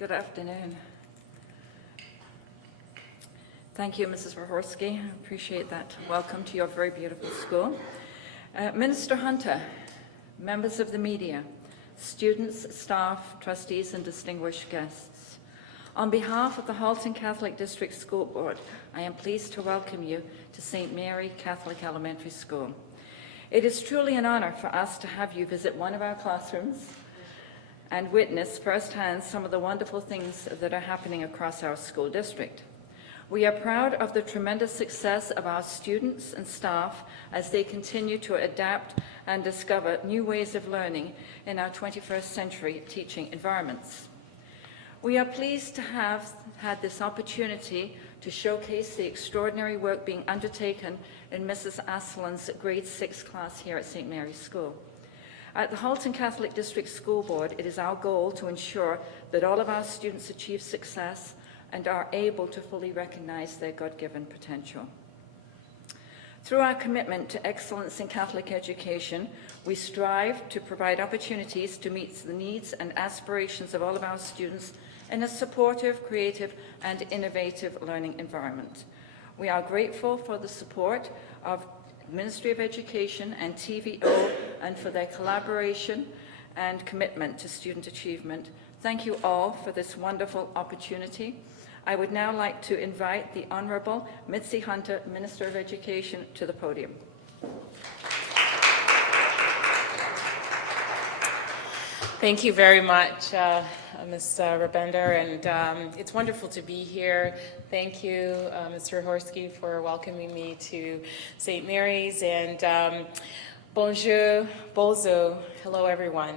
Good afternoon. Thank you, Mrs. Wahorsky. I appreciate that. Welcome to your very beautiful school. Minister Hunter, members of the media, students, staff, trustees, and distinguished guests. On behalf of the Halton Catholic District School Board, I am pleased to welcome you to St. Mary Catholic Elementary School. It is truly an honor for us to have you visit one of our classrooms and witness firsthand some of the wonderful things that are happening across our school district. We are proud of the tremendous success of our students and staff as they continue to adapt and discover new ways of learning in our 21st century teaching environments. We are pleased to have had this opportunity to showcase the extraordinary work being undertaken in Mrs. Aslan's grade 6 class here at St. Mary's School. At the Halton Catholic District School Board, it is our goal to ensure that all of our students achieve success and are able to fully recognize their God-given potential. Through our commitment to excellence in Catholic education, we strive to provide opportunities to meet the needs and aspirations of all of our students in a supportive, creative, and innovative learning environment. We are grateful for the support of Ministry of Education and TVO and for their collaboration and commitment to student achievement. Thank you all for this wonderful opportunity. I would now like to invite the Honourable Mitzi Hunter, Minister of Education, to the podium. Thank you very much, Ms. Rabender, and it's wonderful to be here. Thank you, Mr. Wahorsky, for welcoming me to St. Mary's, and bonjour, bozo, hello everyone.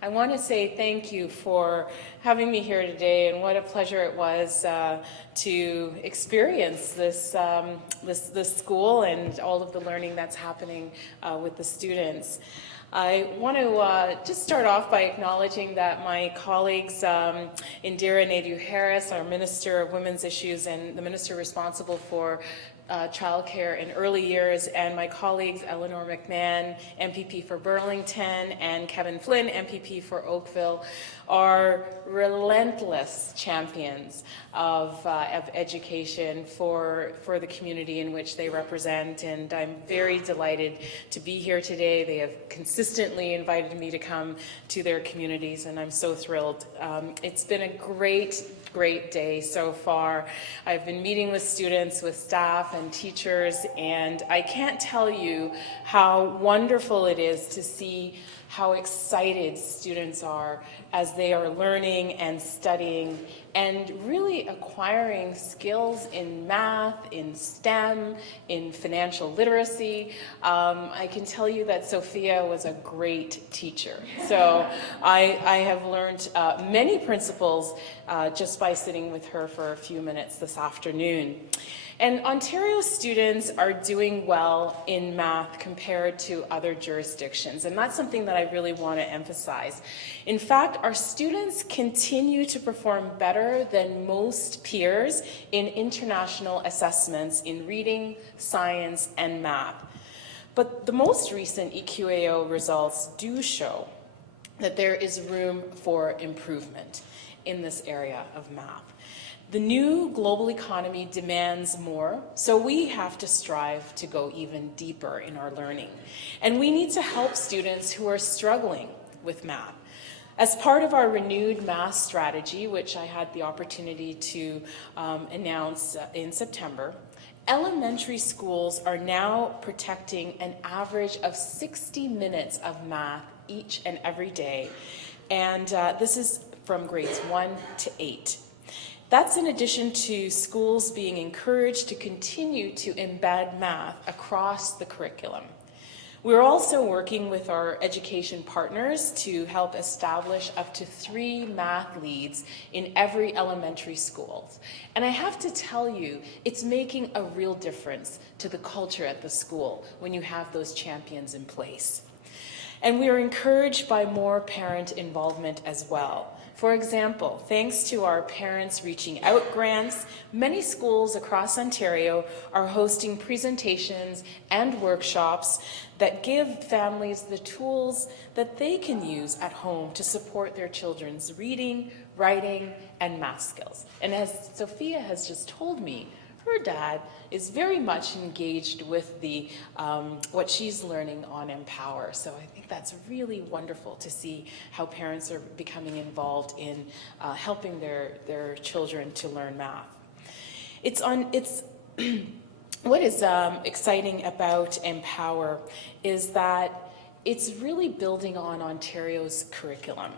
I want to say thank you for having me here today, and what a pleasure it was to experience this school and all of the learning that's happening with the students. I want to just start off by acknowledging that my colleagues Indira Naidu-Harris, our Minister of Women's Issues and the Minister responsible for childcare in early years, and my colleagues Eleanor McMahon, MPP for Burlington, and Kevin Flynn, MPP for Oakville, are relentless champions of education for the community in which they represent, and I'm very delighted to be here today. They have consistently invited me to come to their communities, and I'm so thrilled. It's been a great day so far. I've been meeting with students, with staff and teachers, and I can't tell you how wonderful it is to see how excited students are as they are learning and studying and really acquiring skills in math, in STEM, in financial literacy. I can tell you that Sophia was a great teacher. So I have learned many principles just by sitting with her for a few minutes this afternoon. And Ontario students are doing well in math compared to other jurisdictions, and that's something that I really want to emphasize. In fact, our students continue to perform better than most peers in international assessments in reading, science, and math. But the most recent EQAO results do show that there is room for improvement in this area of math. The new global economy demands more, so we have to strive to go even deeper in our learning. And we need to help students who are struggling with math. As part of our renewed math strategy, which I had the opportunity to announce in September, elementary schools are now protecting an average of 60 minutes of math each and every day. And this is from grades 1 to 8. That's in addition to schools being encouraged to continue to embed math across the curriculum. We're also working with our education partners to help establish up to 3 math leads in every elementary school. And I have to tell you, it's making a real difference to the culture at the school when you have those champions in place. And we are encouraged by more parent involvement as well. For example, thanks to our Parents Reaching Out grants, many schools across Ontario are hosting presentations and workshops that give families the tools that they can use at home to support their children's reading, writing, and math skills. And as Sophia has just told me, her dad is very much engaged with the what she's learning on Empower. So I think that's really wonderful to see how parents are becoming involved in helping their children to learn math. What is exciting about Empower is that it's really building on Ontario's curriculum.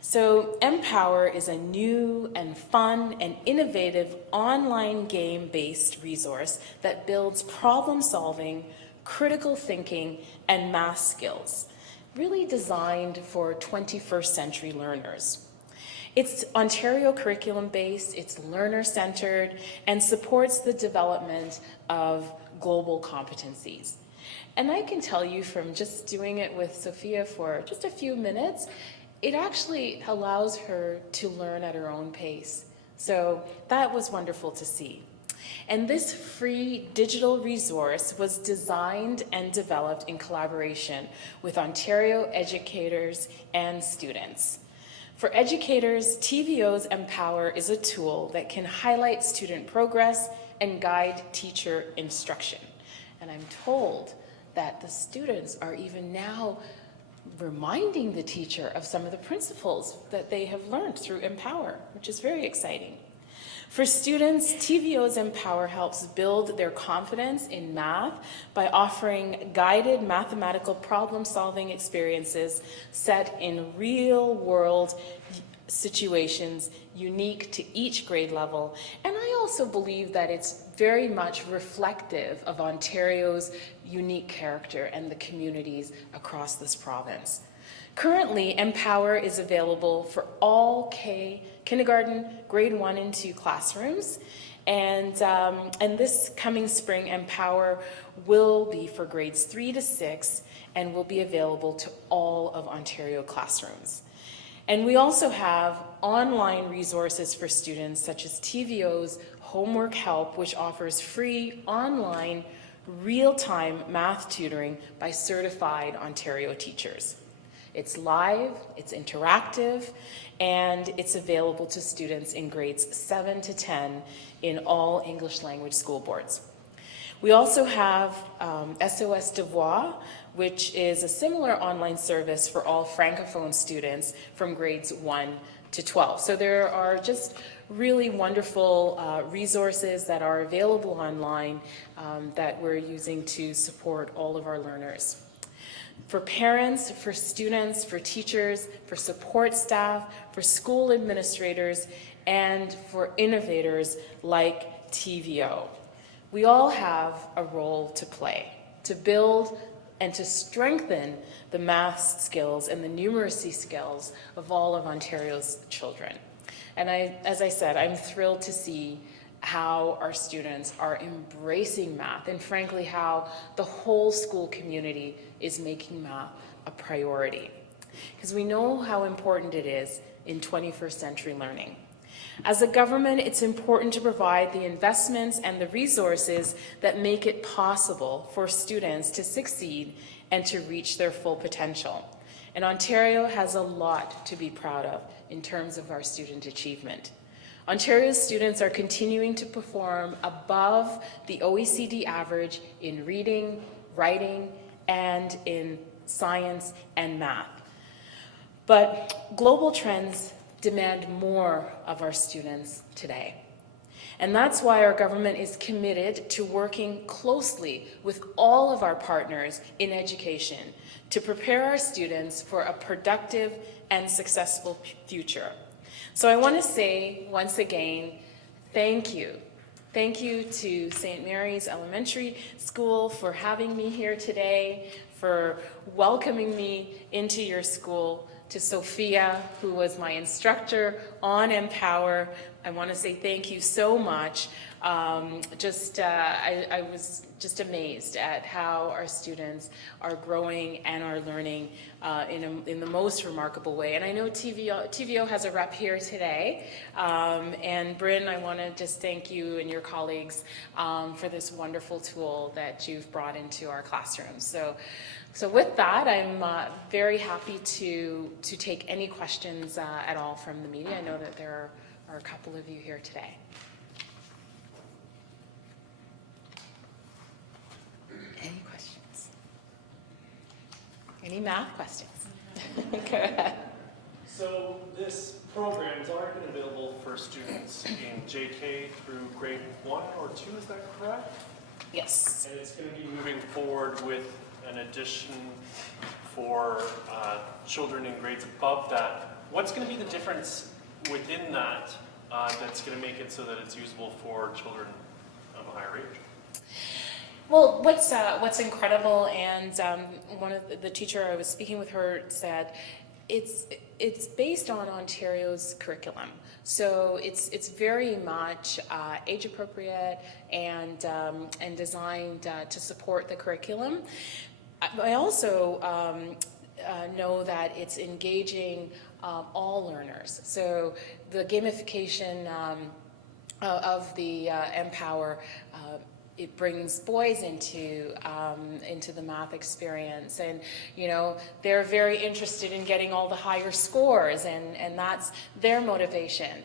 So Empower is a new and fun and innovative online game-based resource that builds problem-solving, critical thinking, and math skills, really designed for 21st century learners. It's Ontario curriculum-based, it's learner-centered, and supports the development of global competencies. And I can tell you from just doing it with Sophia for just a few minutes, it actually allows her to learn at her own pace. So that was wonderful to see. And this free digital resource was designed and developed in collaboration with Ontario educators and students. For educators, TVO's Empower is a tool that can highlight student progress and guide teacher instruction. And I'm told that the students are even now reminding the teacher of some of the principles that they have learned through Empower, which is very exciting. For students, TVO's Empower helps build their confidence in math by offering guided mathematical problem-solving experiences set in real-world situations unique to each grade level. And I also believe that it's very much reflective of Ontario's unique character and the communities across this province. Currently, Empower is available for all kindergarten, grade 1 and 2 classrooms. And this coming spring, Empower will be for grades 3 to 6 and will be available to all of Ontario classrooms. And we also have online resources for students such as TVO's Homework Help, which offers free online real-time math tutoring by certified Ontario teachers. It's live, it's interactive, and it's available to students in grades 7 to 10 in all English language school boards. We also have SOS Devoir, which is a similar online service for all Francophone students from grades 1 to 12. So there are just really wonderful resources that are available online that we're using to support all of our learners. For parents, for students, for teachers, for support staff, for school administrators, and for innovators like TVO. We all have a role to play to build and to strengthen the math skills and the numeracy skills of all of Ontario's children. And as I said, I'm thrilled to see how our students are embracing math and frankly how the whole school community is making math a priority. Because we know how important it is in 21st century learning. As a government, it's important to provide the investments and the resources that make it possible for students to succeed and to reach their full potential. And Ontario has a lot to be proud of in terms of our student achievement. Ontario's students are continuing to perform above the OECD average in reading, writing, and in science and math. But global trends demand more of our students today. And that's why our government is committed to working closely with all of our partners in education to prepare our students for a productive and successful future. So I want to say once again, thank you. Thank you to St. Mary's Elementary School for having me here today, for welcoming me into your school. To Sophia, who was my instructor on Empower, I want to say thank you so much. I was just amazed at how our students are growing and are learning in the most remarkable way. And I know TVO has a rep here today. And Bryn, I want to just thank you and your colleagues for this wonderful tool that you've brought into our classrooms. So with that, I'm very happy to take any questions at all from the media. I know that there are a couple of you here today. Any questions? Any math questions? Go ahead. So this program has already been available for students in JK through grade 1 or 2, is that correct? Yes. And it's going to be moving forward with an addition for children in grades above that. What's going to be the difference within that that's going to make it so that it's usable for children of a higher age? Well, what's incredible, and one of the teacher I was speaking with her said, it's based on Ontario's curriculum. So it's very much age appropriate and designed to support the curriculum. I also know that it's engaging all learners. So the gamification of the Empower, it brings boys into the math experience, and they're very interested in getting all the higher scores, and that's their motivation.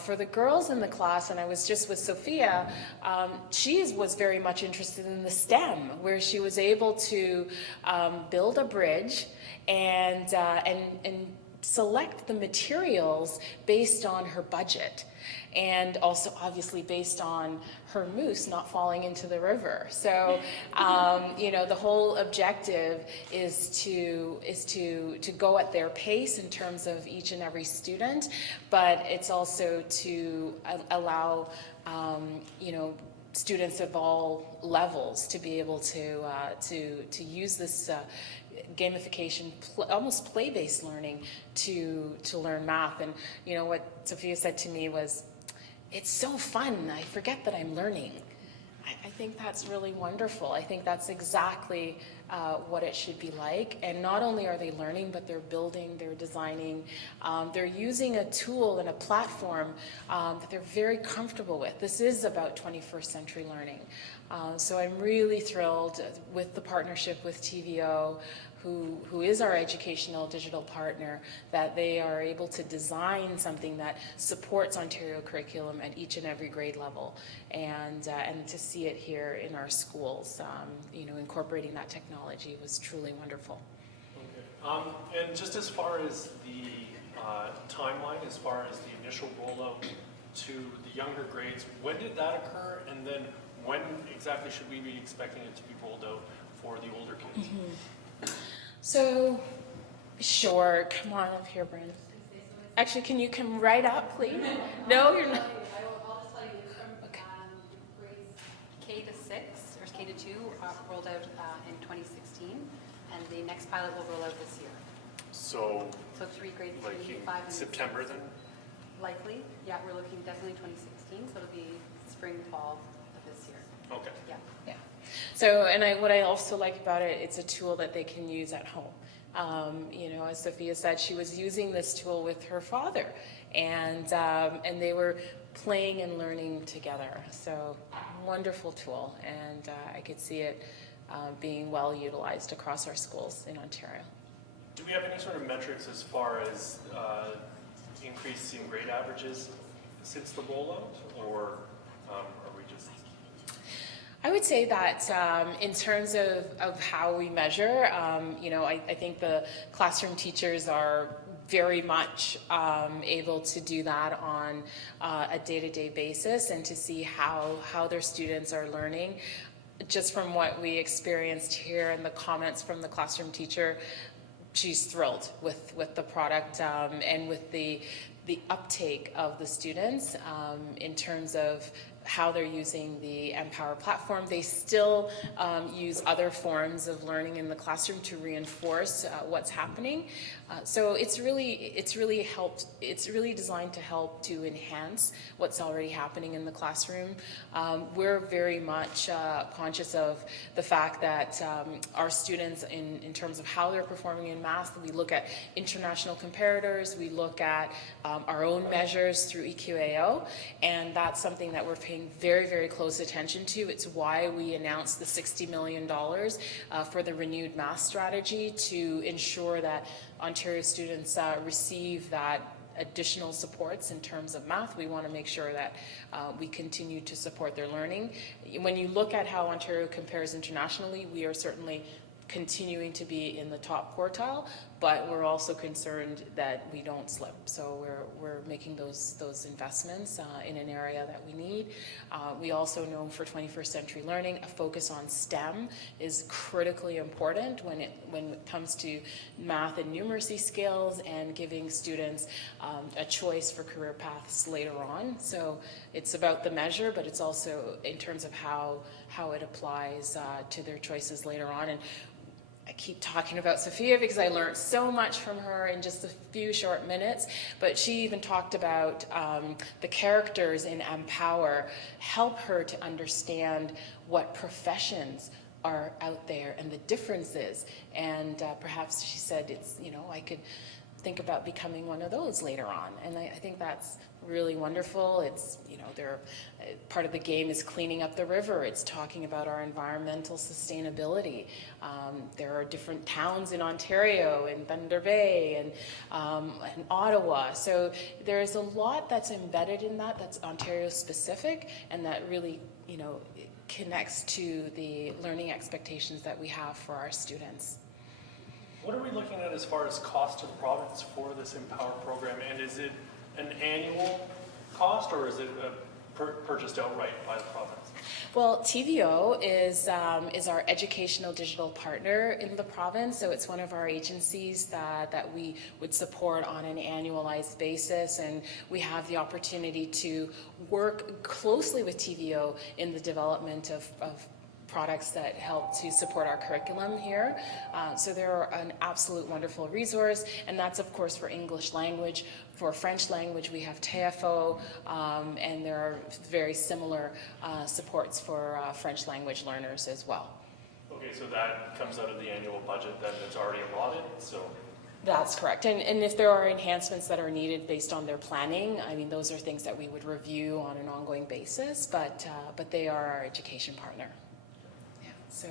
For the girls in the class, and I was just with Sophia, she was very much interested in the STEM, where she was able to build a bridge and select the materials based on her budget, and also obviously based on her moose not falling into the river. So the whole objective is to go at their pace in terms of each and every student, but it's also to allow students of all levels to be able to use this gamification, almost play-based learning to learn math. And what Sophia said to me was, it's so fun, I forget that I'm learning. I think that's really wonderful. I think that's exactly what it should be like. And not only are they learning, but they're building, they're designing, they're using a tool and a platform that they're very comfortable with. This is about 21st century learning. So I'm really thrilled with the partnership with TVO, who is our educational digital partner, that they are able to design something that supports Ontario curriculum at each and every grade level, and to see it here in our schools, incorporating that technology was truly wonderful. Okay. And just as far as the timeline, as far as the initial rollout to the younger grades, when did that occur, and then when exactly should we be expecting it to be rolled out for the older kids? Mm-hmm. So, sure, come on up here, Bryn. Actually, can you come right up, please? No, you're not. I'll just tell you, grades K to 6, or K to 2, rolled out in 2016, and the next pilot will roll out this year. So 3 grades, like 3, in 5, and September 6. then? Likely, yeah, we're looking definitely 2016, so it'll be spring, fall of this year. Okay. Yeah. Yeah. So, and what I also like about it, it's a tool that they can use at home. As Sophia said, she was using this tool with her father, and they were playing and learning together. So, wonderful tool, and I could see it being well utilized across our schools in Ontario. Do we have any sort of metrics as far as increase in grade averages since the rollout, or are we just... I would say that in terms of how we measure, I think the classroom teachers are very much able to do that on a day-to-day basis, and to see how their students are learning. Just from what we experienced here and the comments from the classroom teacher, she's thrilled with the product and with the uptake of the students in terms of how they're using the Empower platform. They still use other forms of learning in the classroom to reinforce what's happening. So it's really designed to help to enhance what's already happening in the classroom. We're very much conscious of the fact that our students, in terms of how they're performing in math, we look at international comparators, we look at our own measures through EQAO, and that's something that we're paying very, very close attention to. It's why we announced the $60 million for the renewed math strategy, to ensure that Ontario students receive that additional supports in terms of math. We want to make sure that we continue to support their learning. When you look at how Ontario compares internationally, we are certainly continuing to be in the top quartile, but we're also concerned that we don't slip. So we're making those investments in an area that we need. We also know for 21st century learning, a focus on STEM is critically important when it comes to math and numeracy skills and giving students a choice for career paths later on. So it's about the measure, but it's also in terms of how it applies to their choices later on. And I keep talking about Sophia because I learned so much from her in just a few short minutes, but she even talked about the characters in Empower help her to understand what professions are out there and the differences. And perhaps she said, it's, I could think about becoming one of those later on. And I think that's really wonderful. It's, they're part of the game is cleaning up the river. It's talking about our environmental sustainability. There are different towns in Ontario, in Thunder Bay, and Ottawa. So there's a lot that's embedded in that's Ontario specific, and that really, connects to the learning expectations that we have for our students. What are we looking at as far as cost to the province for this Empower program? And is it an annual cost, or is it purchased outright by the province? Well, TVO is our educational digital partner in the province, so it's one of our agencies that we would support on an annualized basis, and we have the opportunity to work closely with TVO in the development of products that help to support our curriculum here. So they're an absolute wonderful resource, and that's of course for English language. For French language, we have TFO, and there are very similar supports for French language learners as well. Okay, so that comes out of the annual budget then that's already allotted, so. That's correct, and if there are enhancements that are needed based on their planning, I mean, those are things that we would review on an ongoing basis, but they are our education partner. So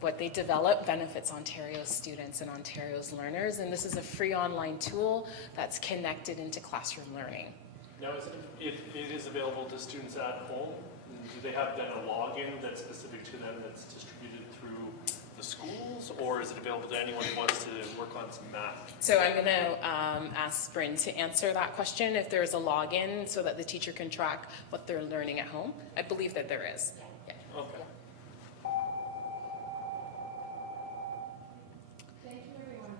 what they develop benefits Ontario's students and Ontario's learners, and this is a free online tool that's connected into classroom learning. Now, it is available to students at home. Do they have then a login that's specific to them that's distributed through the schools, or is it available to anyone who wants to work on some math? So I'm going to ask Bryn to answer that question, if there's a login so that the teacher can track what they're learning at home. I believe that there is. Yeah. Okay.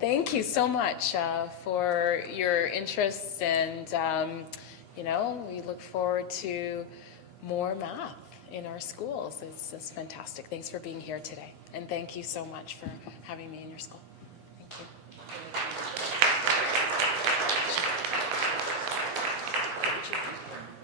Thank you so much for your interest, and we look forward to more math in our schools. It's fantastic. Thanks for being here today, and thank you so much for having me in your school.